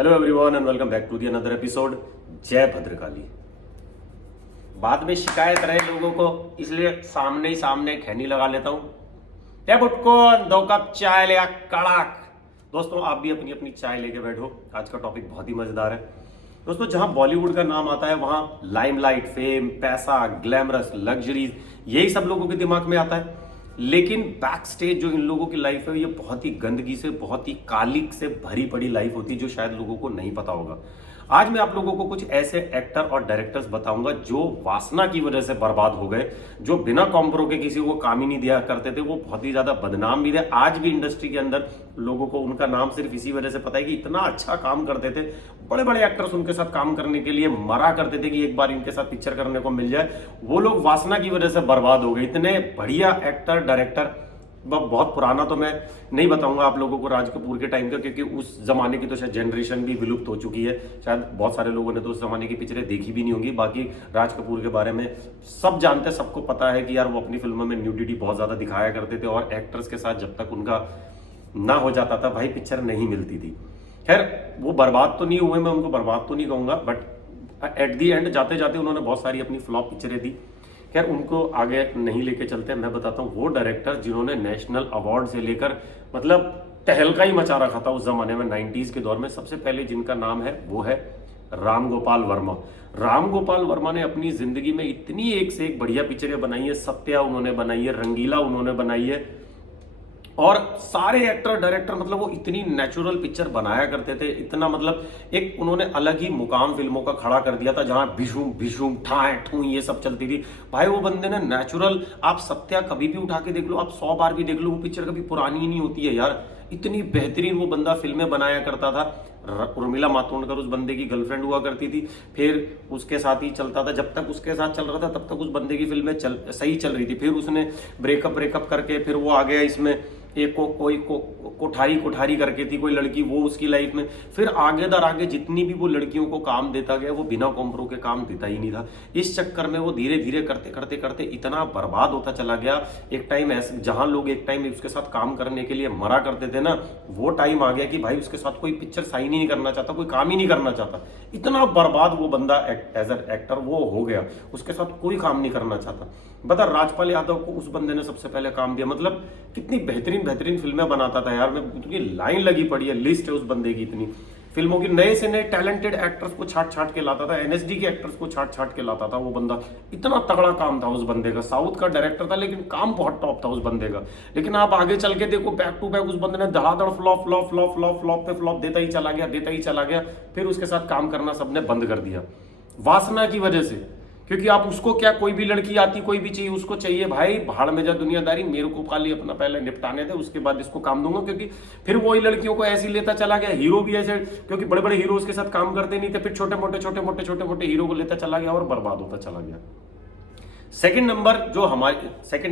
Hello everyone and welcome back to the another episode. जय भद्रकाली। बाद में शिकायत रहे लोगों को, इसलिए सामने ही सामने खैनी लगा लेता हूं। जय बुटको, 2 कप चाय ले आ कड़ाक। दोस्तों आप भी अपनी अपनी चाय लेके बैठो। आज का टॉपिक बहुत ही मजेदार है दोस्तों। जहां बॉलीवुड का नाम आता है वहां लाइमलाइट, फेम, पैसा, ग्लैमरस, लग्जरीज, यही सब लोगों के दिमाग में आता है। लेकिन बैक स्टेज जो इन लोगों की लाइफ है, ये बहुत ही गंदगी से, बहुत ही कालिक से भरी पड़ी लाइफ होती है, जो शायद लोगों को नहीं पता होगा। आज मैं आप लोगों को कुछ ऐसे एक्टर और डायरेक्टर्स बताऊंगा जो वासना की वजह से बर्बाद हो गए, जो बिना कॉम्प्रो के किसी को काम ही नहीं दिया करते थे, वो बहुत ही ज्यादा बदनाम भी थे। आज भी इंडस्ट्री के अंदर लोगों को उनका नाम सिर्फ इसी वजह से पता है कि इतना अच्छा काम करते थे। बड़े बड़े एक्टर्स उनके साथ काम करने के लिए मरा करते थे कि एक बार इनके साथ पिक्चर करने को मिल जाए। वो लोग वासना की वजह से बर्बाद हो गए। इतने बढ़िया एक्टर, डायरेक्टर, बहुत पुराना तो मैं नहीं बताऊंगा आप लोगों को राज कपूर के टाइम का, क्योंकि उस जमाने की तो शायद जनरेशन भी विलुप्त हो चुकी है। शायद बहुत सारे लोगों ने तो उस जमाने की पिक्चरें देखी भी नहीं होंगी। बाकी राज कपूर के बारे में सब जानते, सबको पता है कि यार वो अपनी फिल्मों में न्यूडिटी बहुत ज्यादा दिखाया करते थे, और एक्टर्स के साथ जब तक उनका ना हो जाता था भाई पिक्चर नहीं मिलती थी। खैर वो बर्बाद तो नहीं हुए, मैं उनको बर्बाद तो नहीं कहूंगा, बट एट दी एंड जाते जाते उन्होंने बहुत सारी अपनी फ्लॉप पिक्चरें दी। खैर उनको आगे नहीं लेके चलते। मैं बताता हूँ वो डायरेक्टर जिन्होंने नेशनल अवार्ड से लेकर मतलब तहलका ही मचा रखा था उस जमाने में, 90s के दौर में। सबसे पहले जिनका नाम है वो है राम गोपाल वर्मा। राम गोपाल वर्मा ने अपनी जिंदगी में इतनी एक से एक बढ़िया पिक्चरें बनाई है। सत्या उन्होंने बनाई है, रंगीला उन्होंने बनाई है, और सारे एक्टर डायरेक्टर मतलब वो इतनी नेचुरल पिक्चर बनाया करते थे। इतना मतलब एक उन्होंने अलग ही मुकाम फिल्मों का खड़ा कर दिया था, जहां भिशुम भिशुम ठाए ठू ये सब चलती थी। भाई वो बंदे ने नेचुरल, आप सत्या कभी भी उठा के देख लो, आप 100 बार भी देख लो, वो पिक्चर कभी पुरानी ही नहीं होती है यार। इतनी बेहतरीन वो बंदा फिल्में बनाया करता था। उर्मिला मातोंडकर उस बंदे की गर्लफ्रेंड हुआ करती थी, फिर उसके साथ ही चलता था। जब तक उसके साथ चल रहा था तब तक उस बंदे की फिल्में सही चल रही थी। फिर उसने ब्रेकअप करके फिर वो आ गया इसमें, एक कोई कोठारी करके थी कोई लड़की, वो उसकी लाइफ में। फिर आगे दर आगे जितनी भी वो लड़कियों को काम देता गया, वो बिना कॉम्प्रो के काम देता ही नहीं था। इस चक्कर में वो धीरे धीरे करते करते इतना बर्बाद होता चला गया। एक टाइम ऐसे जहां लोग एक टाइम उसके साथ काम करने के लिए मरा करते थे ना, वो टाइम आ गया कि भाई उसके साथ कोई पिक्चर साइन ही नहीं करना चाहता, कोई काम ही नहीं करना चाहता। इतना बर्बाद वो बंदा एज एन एक्टर वो हो गया, उसके साथ कोई काम नहीं करना चाहता। बता, राजपाल यादव को उस बंदे ने सबसे पहले काम दिया। मतलब कितनी बेहतरीन फिल्में बनाता था यार। मैं उनकी लाइन लगी पड़ी है, लिस्ट है उस बंदे की इतनी फिल्मों की। नए से नए टैलेंटेड एक्टर्स को छाट के लाता था, एनएसडी के एक्टर्स को छाट के लाता था वो बंदा। इतना तगड़ा काम था उस बंदे का। साउथ का डायरेक्टर था लेकिन काम बहुत टॉप था उस बंदे का। लेकिन आप आगे चल के देखो, बैक टू बैक उस बंदे ने धड़ाधड़ फ्लॉप पे फ्लॉप देता ही चला गया। फिर उसके साथ काम करना सबने बंद कर दिया, वासना की वजह से। क्योंकि आप उसको क्या, कोई भी लड़की आती, कोई भी चाहिए, उसको चाहिए भाई भाड़ में जा दुनियादारी, मेरे को खाली अपना पहले निपटाने दे, उसके बाद इसको काम दूंगा। क्योंकि फिर वही लड़कियों को ऐसी लेता चला गया। हीरो भी ऐसे, क्योंकि बड़े बड़े हीरो उसके साथ काम करते नहीं थे, फिर छोटे मोटे हीरो को लेता चला गया और बर्बाद होता चला गया। सेकंड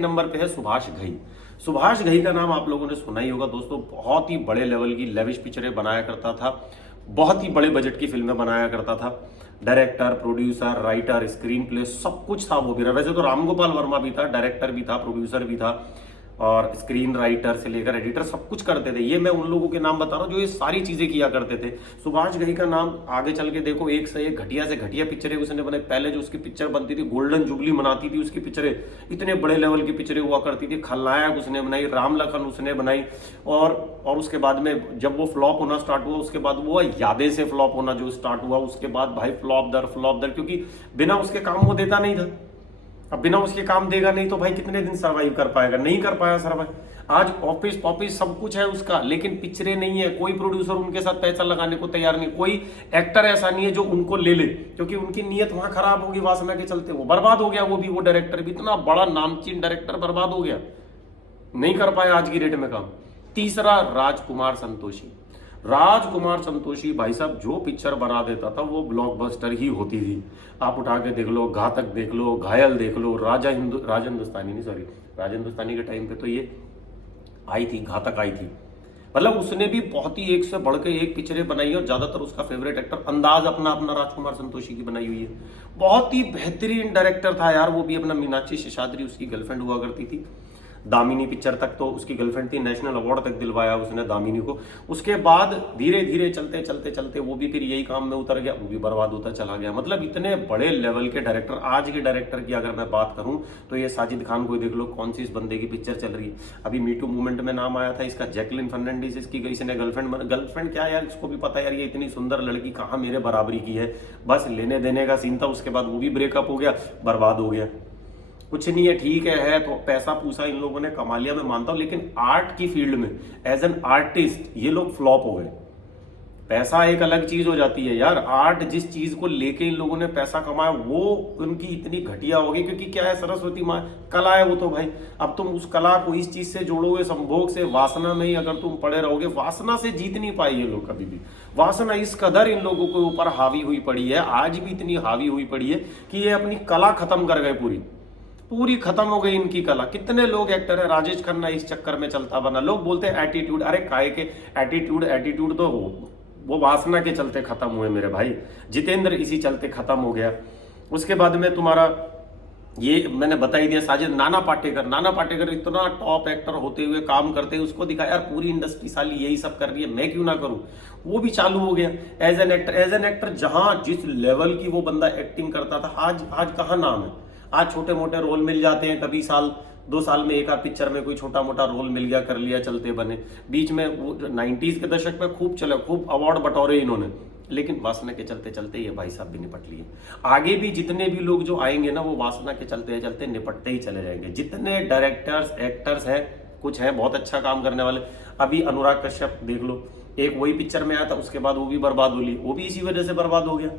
नंबर पे है सुभाष घई। सुभाष घई का नाम आप लोगों ने सुना ही होगा दोस्तों। बहुत ही बड़े लेवल की लेविश पिक्चरें बनाया करता था, बहुत ही बड़े बजट की फिल्में बनाया करता था। Director, producer, writer, screen play सब कुछ था वो भी। वैसे तो राम गोपाल वर्मा भी था, डायरेक्टर भी था, प्रोड्यूसर भी था, और स्क्रीन राइटर से लेकर एडिटर सब कुछ करते थे। ये मैं उन लोगों के नाम बता रहा हूँ जो ये सारी चीजें किया करते थे। सुभाष घई का नाम आगे चल के देखो, एक से एक घटिया से घटिया पिक्चरें उसने बनाई। पहले जो उसकी पिक्चर बनती थी, गोल्डन जुबली मनाती थी उसकी पिक्चरें, इतने बड़े लेवल की पिक्चरें हुआ करती थी। खलनायक उसने बनाई, राम लखन उसने बनाई, और उसके बाद में जब वो फ्लॉप होना स्टार्ट हुआ, उसके बाद वो यादें से फ्लॉप होना जो स्टार्ट हुआ, उसके बाद भाई फ्लॉप दर, क्योंकि बिना उसके काम वो देता नहीं था। अब बिना उसके काम देगा नहीं तो भाई कितने दिन सरवाइव कर पाएगा? नहीं कर पाया सरवाइव। आज ऑफिस सब कुछ है उसका, लेकिन पिक्चरें नहीं है। कोई प्रोड्यूसर उनके साथ पैसा लगाने को तैयार नहीं, कोई एक्टर ऐसा नहीं है जो उनको ले ले, क्योंकि उनकी नीयत वहां खराब होगी वासना के चलते। वो बर्बाद हो गया, वो डायरेक्टर भी, इतना बड़ा नामचीन डायरेक्टर बर्बाद हो गया, नहीं कर पाया आज की डेट में काम। तीसरा, राजकुमार संतोषी भाई साहब जो पिक्चर बना देता था वो ब्लॉकबस्टर ही होती थी। आप उठा के देख लो, घातक देख लो, घायल देख लो, राजा हिंदुस्तानी के टाइम पे तो ये आई थी, घातक आई थी। मतलब उसने भी बहुत ही एक से बढ़ के एक पिक्चरें बनाई है, और ज्यादातर उसका फेवरेट एक्टर अंदाज अपना राजकुमार संतोषी की बनाई हुई है। बहुत ही बेहतरीन डायरेक्टर था यार वो भी। अपना मीनाक्षी शेषाद्री उसकी गर्लफ्रेंड हुआ करती थी। दामिनी पिक्चर तक तो उसकी गर्लफ्रेंड थी, नेशनल अवार्ड तक दिलवाया उसने दामिनी को। उसके बाद धीरे धीरे चलते चलते चलते वो भी फिर यही काम में उतर गया, वो भी बर्बाद होता चला गया। मतलब इतने बड़े लेवल के डायरेक्टर, आज के डायरेक्टर की अगर मैं बात करूं तो ये साजिद खान को देख लो, कौन सी इस बंदे की पिक्चर चल रही है। अभी मीटू मूवमेंट में नाम आया था इसका, जैकलिन फर्नांडिस, इसकी इसने गर्लफ्रेंड क्या यार, इसको भी पता यार ये इतनी सुंदर लड़की कहाँ मेरे बराबरी की है, बस लेने देने का सीन था। उसके बाद वो भी ब्रेकअप हो गया, बर्बाद हो गया। कुछ नहीं है, ठीक है तो पैसा पूसा इन लोगों ने कमा लिया, मैं मानता हूं, लेकिन आर्ट की फील्ड में एज एन आर्टिस्ट ये लोग फ्लॉप हो गए। पैसा एक अलग चीज हो जाती है यार, आर्ट जिस चीज को लेके इन लोगों ने पैसा कमाया वो उनकी इतनी घटिया होगी, क्योंकि क्या है, सरस्वती माँ कला है वो तो भाई। अब तुम उस कला को इस चीज से जोड़ोगे, संभोग से, वासना में ही अगर तुम पड़े रहोगे, वासना से जीत नहीं पाए ये लोग कभी भी। वासना इस कदर इन लोगों के ऊपर हावी हुई पड़ी है, आज भी इतनी हावी हुई पड़ी है कि ये अपनी कला खत्म कर गए, पूरी खत्म हो गई इनकी कला। कितने लोग एक्टर है, राजेश खन्ना इस चक्कर में चलता बना। लोग बोलते हैं एटीट्यूड, अरे काहे के एटीट्यूड तो वो वासना के चलते खत्म हुए मेरे भाई। जितेंद्र इसी चलते खत्म हो गया। उसके बाद में तुम्हारा ये मैंने बता ही दिया, साजिद, नाना पाटेकर इतना टॉप एक्टर होते हुए काम करते हुए उसको दिखा यार पूरी इंडस्ट्री साली यही सब कर रही है, मैं क्यों ना करूं, वो भी चालू हो गया एज एन एक्टर। जहां जिस लेवल की वो बंदा एक्टिंग करता था, आज कहाँ नाम है। आज छोटे मोटे रोल मिल जाते हैं, कभी साल 2 साल में एक आध पिक्चर में कोई छोटा मोटा रोल मिल गया, कर लिया, चलते बने। बीच में वो 90s के दशक में खूब चले, खूब अवार्ड बटोरे इन्होंने, लेकिन वासना के चलते चलते ये भाई साहब भी निपट लिए। आगे भी जितने भी लोग जो आएंगे ना, वो वासना के चलते चलते निपटते ही चले जाएंगे। जितने डायरेक्टर्स एक्टर्स हैं, कुछ हैं बहुत अच्छा काम करने वाले। अभी अनुराग कश्यप देख लो, एक वही पिक्चर में आया था, उसके बाद वो भी बर्बाद हो ली, वो भी इसी वजह से बर्बाद हो गया।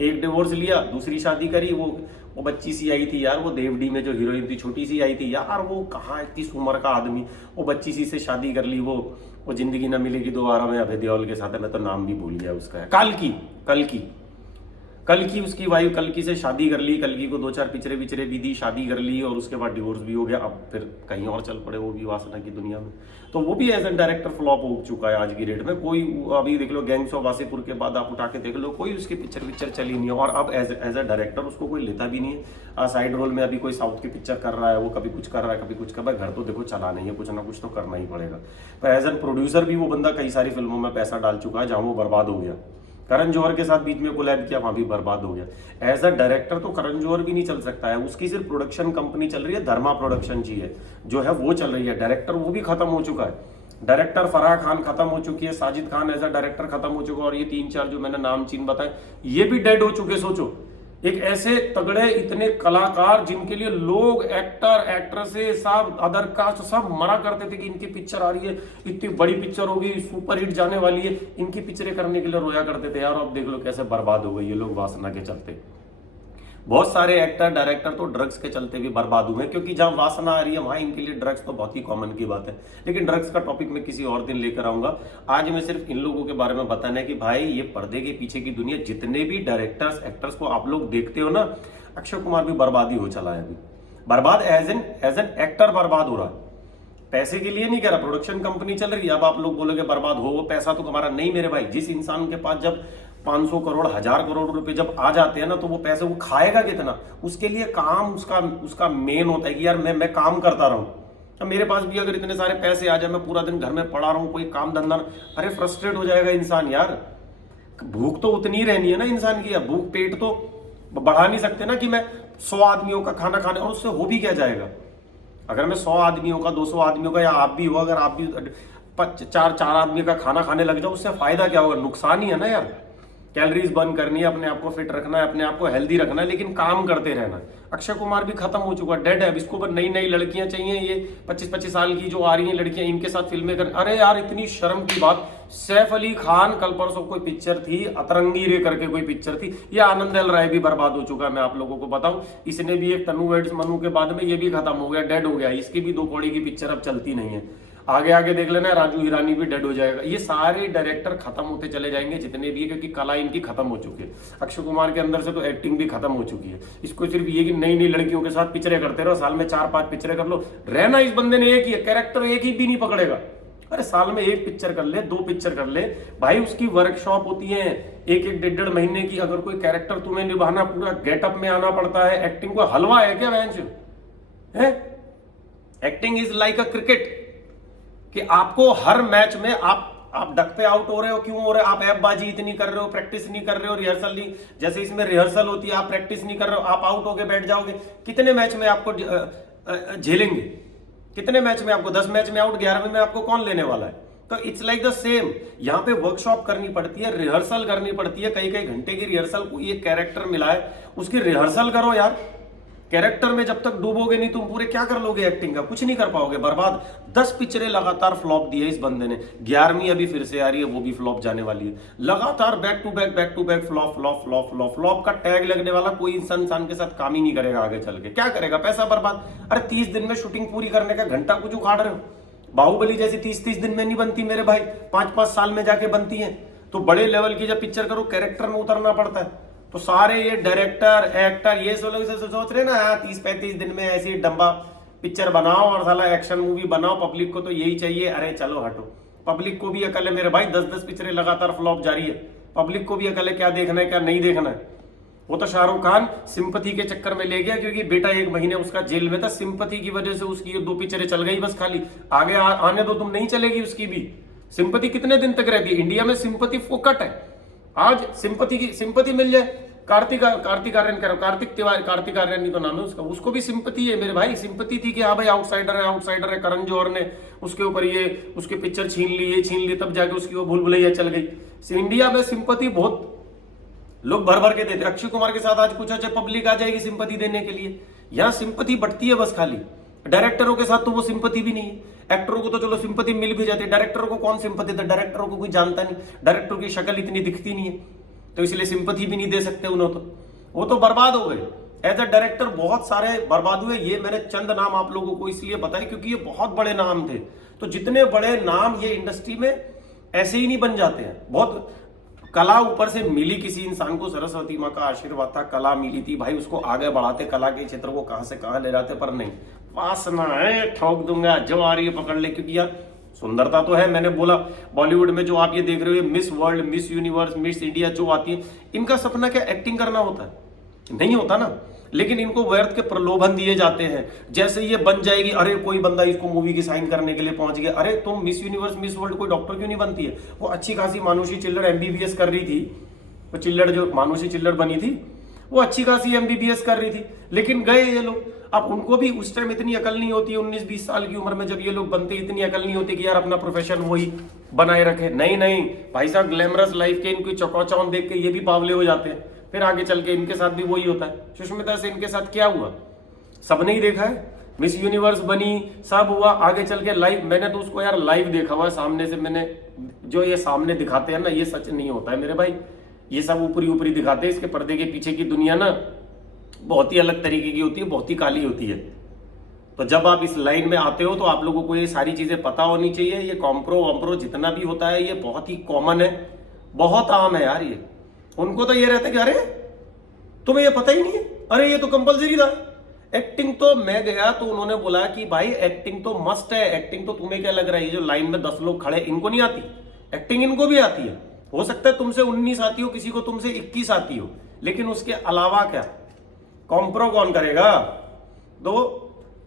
एक डिवोर्स लिया, दूसरी शादी करी, वो बच्ची सी आई थी यार, वो देवडी में जो हीरोइन थी छोटी सी आई थी यार, वो कहाँ 31 उम्र का आदमी, वो बच्ची सी से शादी कर ली। वो जिंदगी ना मिलेगी दोबारा में अभय देओल के साथ है, मैं तो नाम भी भूल गया उसका, कल की उसकी वाइफ, कल्कि से शादी कर ली, कल्कि को 2-4 पिक्चरें भी दी, शादी कर ली, और उसके बाद डिवोर्स भी हो गया। अब फिर कहीं और चल पड़े वो भी वासना की दुनिया में। तो वो भी एज एन डायरेक्टर फ्लॉप हो चुका है आज की डेट में। कोई अभी देख लो, गैंग्स ऑफ वासेपुर के बाद आप उठा के देख लो, कोई उसकी पिक्चर चली नहीं है, और अब एज ए डायरेक्टर उसको कोई लेता भी नहीं है। साइड रोल में अभी कोई साउथ की पिक्चर कर रहा है, वो कभी कुछ कर रहा है, कभी कुछ कर रहा है। घर तो देखो चला नहीं है, कुछ ना कुछ तो करना ही पड़ेगा। पर एज एन प्रोड्यूसर भी वो बंदा कई सारी फिल्मों में पैसा डाल चुका है, जहां वो बर्बाद हो गया। करण जौहर के साथ बीच में कोलैब किया, वहां भी बर्बाद हो गया। एज अ डायरेक्टर तो करण जौहर भी नहीं चल सकता है, उसकी सिर्फ प्रोडक्शन कंपनी चल रही है, धर्मा प्रोडक्शन जी है जो है वो चल रही है। डायरेक्टर वो भी खत्म हो चुका है। डायरेक्टर फराह खान खत्म हो चुकी है, Sajid Khan as a director खत्म हो चुका है, और ये 3-4 जो मैंने नाम चीन बताए ये भी डेड हो चुके। सोचो, एक ऐसे तगड़े इतने कलाकार जिनके लिए लोग, एक्टर एक्ट्रेसेस सब, अदर कास्ट सब मरा करते थे कि इनकी पिक्चर आ रही है, इतनी बड़ी पिक्चर होगी, सुपरहिट जाने वाली है, इनकी पिक्चरें करने के लिए रोया करते थे यार। अब देख लो कैसे बर्बाद हो गए ये लोग वासना के चलते। बहुत सारे एक्टर डायरेक्टर तो ड्रग्स के चलते भी बर्बाद हुए, क्योंकि जहां वासना आ रही है वहां इनके लिए ड्रग्स तो बहुत ही कॉमन की बात है। लेकिन ड्रग्स का टॉपिक मैं किसी और दिन लेकर आऊंगा। आज मैं सिर्फ इन लोगों के बारे में बताना है कि भाई ये पर्दे के पीछे की दुनिया, जितने भी डायरेक्टर्स एक्टर्स को आप लोग देखते हो ना, अक्षय कुमार भी बर्बादी हो चला है अभी। बर्बाद एज एन एक्टर बर्बाद हो रहा है, पैसे के लिए नहीं कह रहा, प्रोडक्शन कंपनी चल रही है। अब आप लोग बोलोगे बर्बाद हो, वो पैसा तो तुम्हारा नहीं मेरे भाई। जिस इंसान के पास जब 500 करोड़ 1000 करोड़ रुपए जब आ जाते हैं ना, तो वो पैसे वो खाएगा कितना, उसके लिए काम उसका मेन होता है कि यार मैं काम करता रहूं। अब मेरे पास भी अगर इतने सारे पैसे आ जाए, मैं पूरा दिन घर में पड़ा रहूं, कोई काम धंधा, अरे फ्रस्ट्रेट हो जाएगा इंसान यार। भूख तो उतनी ही रहनी है ना इंसान की, भूख पेट तो बढ़ा नहीं सकते ना कि मैं 100 आदमियों का खाना खाने, और उससे हो भी क्या जाएगा। अगर मैं 100 आदमियों का, 200 आदमियों का, या आप भी हो, अगर आप भी 4 आदमी का खाना खाने लग जाओ, उससे फायदा क्या होगा, नुकसान ही है ना यार। कैलोरीज बर्न करनी है, अपने आप को फिट रखना है, अपने आप को हेल्दी रखना है, लेकिन काम करते रहना है। अक्षय कुमार भी खत्म हो चुका है, डेड है। अब इसको नई नई लड़कियां चाहिए, ये 25-25 साल की जो आ रही हैं लड़कियां, इनके साथ फिल्में कर। अरे यार इतनी शर्म की बात, सैफ अली खान, कल परसों कोई पिक्चर थी, अतरंगी रे करके कोई पिक्चर थी, ये आनंद एल राय भी बर्बाद हो चुका है। मैं आप लोगों को बताऊं, इसने भी एक तनु वेड्स मनु के बाद में ये भी खत्म हो गया, डेड हो गया। इसकी भी 2 कौड़ी की पिक्चर अब चलती नहीं है। आगे देख लेना, राजू हिरानी भी डेड हो जाएगा। ये सारे डायरेक्टर खत्म होते चले जाएंगे जितने भी है, क्योंकि कला इनकी खत्म हो चुकी है। अक्षय कुमार के अंदर से तो एक्टिंग भी खत्म हो चुकी है। इसको सिर्फ ये कि नई नई लड़कियों के साथ पिक्चरें करते रहो, साल में 4-5 पिक्चरें कर लो। रहना इस बंदे ने एक ही है, कैरेक्टर एक ही भी नहीं पकड़ेगा। अरे साल में 1 पिक्चर कर ले, 2 पिक्चर कर ले भाई, उसकी वर्कशॉप होती है 1-1, 1.5 महीने की। अगर कोई कैरेक्टर तुम्हें निभाना, पूरा गेटअप में आना पड़ता है, एक्टिंग को हलवा है क्या बेंच है? Acting is like a cricket, कि आपको हर मैच में आप डक पे आउट हो रहे हो, क्यों हो रहे हो? आप ऐपबाजी इतनी कर रहे हो, प्रैक्टिस नहीं कर रहे हो, रिहर्सल नहीं, जैसे इसमें रिहर्सल होती है, आप प्रैक्टिस नहीं कर रहे हो, आप आउट होके बैठ जाओगे। कितने मैच में आपको झेलेंगे? कितने मैच में आपको? 10 मैच में आउट, 11वें में आपको कौन लेने वाला है? तो इट्स लाइक द सेम, यहाँ पे वर्कशॉप करनी पड़ती है, रिहर्सल करनी पड़ती है, कई कई घंटे की रिहर्सल। कोई एक कैरेक्टर मिला है, उसकी रिहर्सल करो यार। कैरेक्टर में जब तक डूबोगे नहीं, तुम पूरे क्या कर लोगे एक्टिंग का? कुछ नहीं कर पाओगे, बर्बाद। 10 पिक्चरें लगातार फ्लॉप दी है इस बंदे ने, 11वीं अभी फिर से आ रही है, वो भी फ्लॉप जाने वाली है। लगातार back to back flop flop flop flop flop का टैग लगने वाला कोई इंसान के साथ काम ही नहीं करेगा आगे चल के। क्या करेगा? पैसा बर्बाद। अरे 30 दिन में शूटिंग पूरी करने का घंटा कुछ उखाड़ रहे हो। बाहुबली जैसी 30-30 दिन में नहीं बनती मेरे भाई, 5-5 साल में जाके बनती है। तो बड़े लेवल की जब पिक्चर करो, कैरेक्टर में उतरना पड़ता है। तो सारे ये डायरेक्टर एक्टर ये सब लोग सोच रहे ना 30-35 दिन में ऐसी डंबा पिक्चर बनाओ और साला एक्शन मूवी बनाओ, पब्लिक को तो यही चाहिए। अरे चलो हटो, पब्लिक को भी अकल है मेरे भाई, 10-10 पिक्चरें लगातार फ्लॉप जारी है, पब्लिक को भी अकल है क्या देखना है क्या नहीं देखना है। वो तो शाहरुख खान सिंपथी के चक्कर में ले गया, क्योंकि बेटा 1 महीने उसका जेल में था, सिंपथी की वजह से उसकी ये 2 पिक्चरें चल गई बस। खाली आगे आने दो, तुम नहीं चलेगी उसकी भी। सिंपथी कितने दिन तक रहती है? इंडिया में सिंपथी फोकट है। आज सिंपथी मिल जाए, कार्तिक आर्यन कह रहा हूं, कार्तिक तिवारी, कार्तिक आर्यन नहीं तो नाम है उसका, उसको भी सिंपथी है मेरे भाई। सिंपथी थी कि हाँ भाई आउटसाइडर है, करण जौहर ने उसके ऊपर ये उसके पिक्चर छीन ली, तब जाके उसकी वो भूल भुलैया चल गई। इंडिया में सिंपथी बहुत लोग भर भर के देते। अक्षय कुमार के साथ आज कुछ अच्छा पब्लिक आ जाएगी सिंपथी देने के लिए। यहाँ सिंपथी बढ़ती है बस खाली। डायरेक्टरों के साथ तो वो सिंपथी भी नहीं है। एक्टरों को तो चलो सिंपथी मिल भी जाती है, डायरेक्टरों को कौन सिंपथी देता? डायरेक्टरों को कोई जानता नहीं, डायरेक्टर की शक्ल इतनी दिखती नहीं है, तो इसलिए सिंपथी भी नहीं दे सकते उन्होंने। तो वो तो बर्बाद हो गए एज अ डायरेक्टर, बहुत सारे बर्बाद हुए। ये मैंने चंद नाम आप लोगों को इसलिए बताए क्योंकि ये बहुत बड़े नाम थे। तो जितने बड़े नाम ये इंडस्ट्री में ऐसे ही नहीं बन जाते हैं। बहुत कला ऊपर से मिली किसी इंसान को, सरस्वती माँ का आशीर्वाद था, कला मिली थी भाई, उसको आगे बढ़ाते, कला के क्षेत्र को कहां से कहां ले जाते। पर नहीं, वासना है, ठोक दूंगा जो आ रही है पकड़ ले। क्योंकि यार सुंदरता तो है, मैंने बोला बॉलीवुड में जो आप ये देख रहे हो, miss world, miss universe, miss India जो आती है, इनका सपना क्या एक्टिंग करना होता है? नहीं होता ना। लेकिन इनको व्यर्थ के प्रलोभन दिए जाते हैं। जैसे ये बन जाएगी, अरे कोई बंदा इसको मूवी की साइन करने के लिए पहुंच गया, अरे तुम मिस यूनिवर्स मिस वर्ल्ड कोई डॉक्टर क्यों नहीं बनती है? वो अच्छी खासी मानुषी चिल्लर एमबीबीएस कर रही थी, वो चिल्लर जो मानुषी चिल्लर बनी थी वो अच्छी खासी एमबीबीएस कर रही थी। लेकिन गए ये लोग, अब उनको भी उस टाइम इतनी अकल नहीं होती है, 19-20 साल की उम्र में जब ये लोग बनते, इतनी अकल नहीं होती कि यार अपना प्रोफेशन वही बनाए रखे। नहीं भाई साहब, ग्लैमरस लाइफ के इनकी चौकाचौंध देख के ये भी बावले हो जाते हैं। फिर आगे चल के इनके साथ भी वही होता है। सुष्मिता से इनके साथ क्या हुआ सबने ही देखा है, मिस यूनिवर्स बनी, सब हुआ, आगे चल के लाइव, मैंने तो उसको यार लाइव देखा हुआ सामने से। मैंने जो ये सामने दिखाते हैं ना, ये सच नहीं होता है मेरे भाई, ये सब ऊपरी दिखाते हैं। इसके पर्दे के पीछे की दुनिया ना बहुत ही अलग तरीके की होती है, बहुत ही काली होती है। तो जब आप इस लाइन में आते हो तो आप लोगों को ये सारी चीजें पता होनी चाहिए। ये कॉम्प्रो वॉम्प्रो जितना भी होता है ये बहुत ही कॉमन है, बहुत आम है यार। ये उनको तो ये रहता है कि अरे तुम्हें ये पता ही नहीं है, अरे ये तो कंपलसरी था। एक्टिंग तो मैं गया तो उन्होंने बोला कि भाई एक्टिंग तो मस्ट है, एक्टिंग तो तुम्हें क्या लग रहा है, ये जो लाइन में 10 लोग खड़े इनको नहीं आती एक्टिंग? इनको भी आती है। हो सकता है तुमसे 19 आती हो, किसी को तुमसे 21 आती हो, लेकिन उसके अलावा क्या कॉम्प्रो कौन करेगा? तो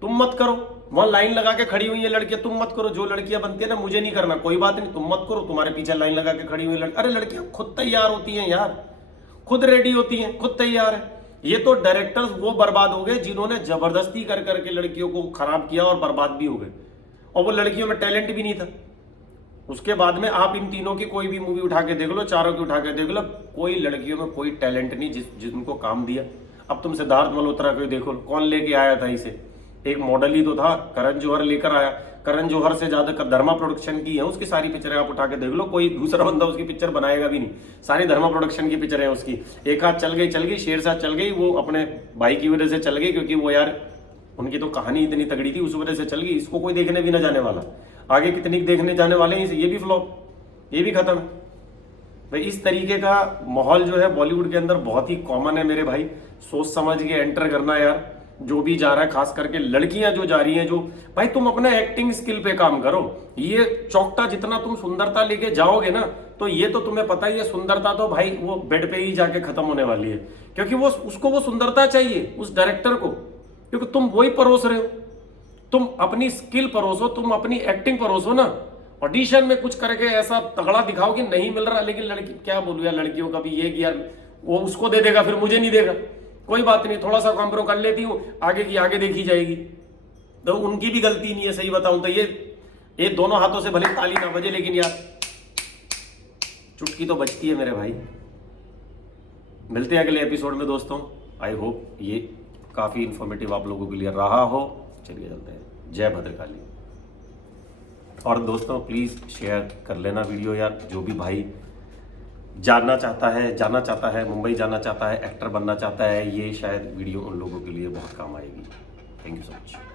तुम मत करो, वहां लाइन लगा के खड़ी हुई है लड़कियां, तुम मत करो। जो लड़कियां बनती है ना, मुझे नहीं करना, कोई बात नहीं, तुम मत करो, तुम्हारे पीछे लाइन लगा के खड़ी हुई लड़की। अरे लड़कियां खुद तैयार होती हैं यार, खुद रेडी होती हैं, खुद तैयार है। ये तो डायरेक्टर्स वो बर्बाद हो गए जिन्होंने जबरदस्ती कर करके लड़कियों को खराब किया और बर्बाद भी हो गए, और वो लड़कियों में टैलेंट भी नहीं था। उसके बाद में आप इन तीनों की कोई भी मूवी उठा के देख लो, चारों की उठा के देख लो, कोई लड़कियों में कोई टैलेंट नहीं जिनको काम दिया। अब तुम सिद्धार्थ मल्होत्रा को देखो, कौन लेके आया था इसे? एक मॉडल ही तो था, करण जौहर लेकर आया। करण जौहर से ज्यादा धर्मा प्रोडक्शन की है उसकी सारी पिक्चरें, आप उठा के देख लो, कोई दूसरा बंदा उसकी पिक्चर बनाएगा भी नहीं। सारी धर्मा प्रोडक्शन की पिक्चर है उसकी। एक हाथ चल गई, शेरशाह चल गई, वो अपने भाई की वजह से चल गई, क्योंकि वो यार उनकी तो कहानी इतनी तगड़ी थी, उस वजह से चल गई। इसको कोई देखने भी ना जाने वाला, आगे कितनी देखने जाने वाले हैं, ये भी फ्लॉप, ये भी खत्म। भाई इस तरीके का माहौल जो है बॉलीवुड के अंदर बहुत ही कॉमन है मेरे भाई। सोच समझ के एंटर करना यार, जो भी जा रहा है, खास करके लड़कियां जो जा रही हैं, जो भाई तुम अपना एक्टिंग स्किल पे काम करो। ये चौकटा जितना तुम सुंदरता लेके जाओगे ना, तो ये तो तुम्हें पता ही है, सुंदरता तो भाई वो बेड पे ही जाके खत्म होने वाली है, क्योंकि वो उसको वो सुंदरता चाहिए उस डायरेक्टर को, क्योंकि तुम वही परोस रहे हो। तुम अपनी स्किल परोसो, तुम अपनी एक्टिंग परोसो ना। ऑडिशन में कुछ करके ऐसा तगड़ा दिखाओ कि नहीं मिल रहा, लेकिन लड़की, क्या बोलूं यार, लड़कियों का भी ये कि यार वो उसको दे देगा फिर मुझे नहीं देगा, कोई बात नहीं, थोड़ा सा कॉम्प्रो कर लेती हूँ, आगे की आगे देखी जाएगी। तो उनकी भी गलती नहीं है, सही बताऊं तो ये दोनों हाथों से भले ताली ना बजे, लेकिन यार चुटकी तो बजती है मेरे भाई। मिलते हैं अगले एपिसोड में दोस्तों। आई होप ये काफी इंफॉर्मेटिव आप लोगों के लिए रहा हो। चलिए चलते हैं। जय भद्रकाली। और दोस्तों प्लीज शेयर कर लेना वीडियो यार, जो भी भाई जाना चाहता है, मुंबई जाना चाहता है, एक्टर बनना चाहता है, ये शायद वीडियो उन लोगों के लिए बहुत काम आएगी। Thank you so much.